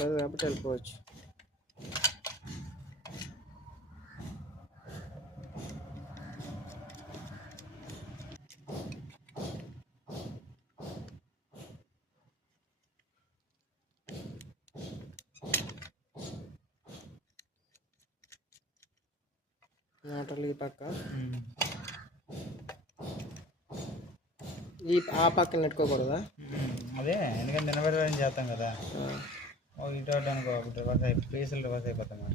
కాబట్టి వెళ్ళిపోవచ్చు. మోటార్లు ఈ పక్క ఆ పక్కన నెట్టుకోకూడదా? అదే ఎందుకంటే నిలబెట్టడం చేస్తాం కదా, ఇటు అనుకో ఒకటి రివర్స్ ప్లేసులు రివర్స్ అయిపోతాం మాట.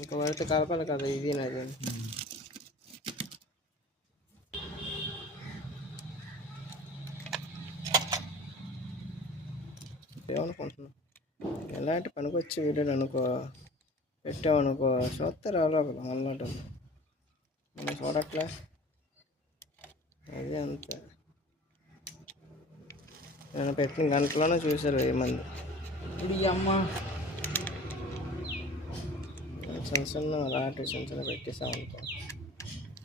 ఇంకా వరితో కలపాలి కదా ఇది నాది. ఏమనుకుంటున్నావు? ఎలాంటి పనికి వచ్చి వీడియోని అనుకో పెట్టామనుకో చూస్తారు ఎవరో అన్నమాట. మనం చూడట్లే, అదే అంతే. నేను పెట్టిన గంటలోనే చూశారు 1000 మంది. ఇప్పుడు ఈ అమ్మ చిన్న చిన్న అలాంటి చిన్న చిన్న పెట్టేసాం అనుకో.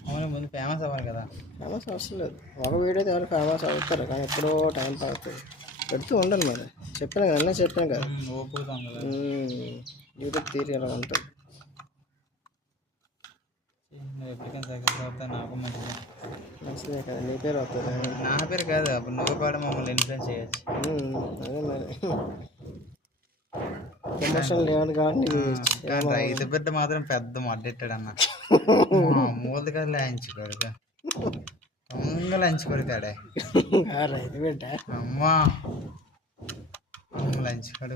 అవును, ముందు ఫేమస్ అవ్వాలి కదా. ఫేమస్ అవసరం లేదు, ఒక వీడియో ఎవరు ఫేమస్ అవుతారు కానీ ఎప్పుడో టైం పడుతుంది. పెడుతూ ఉండాలి మరి. చెప్పాను కదా, అన్నీ చెప్పాను కదా, యూట్యూబ్ థియరీ అలా ఉంటుంది. నాకు మంచిదే కదా, నీ పేరు వస్తుంది. నా పేరు కాదు, అప్పుడు నువ్వు కూడా మమ్మల్ని ఇన్ఫ్లుయెన్స్ చేయొచ్చు. అదే మరి ప్రమోషన్ లేదు కానీ రైతు బిడ్డ మాత్రం పెద్ద మొడ్డెట్టాడు అన్న. మూలగా లాంచుకోడు, దొంగ లంచుకోడుకాడే రైతు బిడ్డ అమ్మా లంచుకోడు.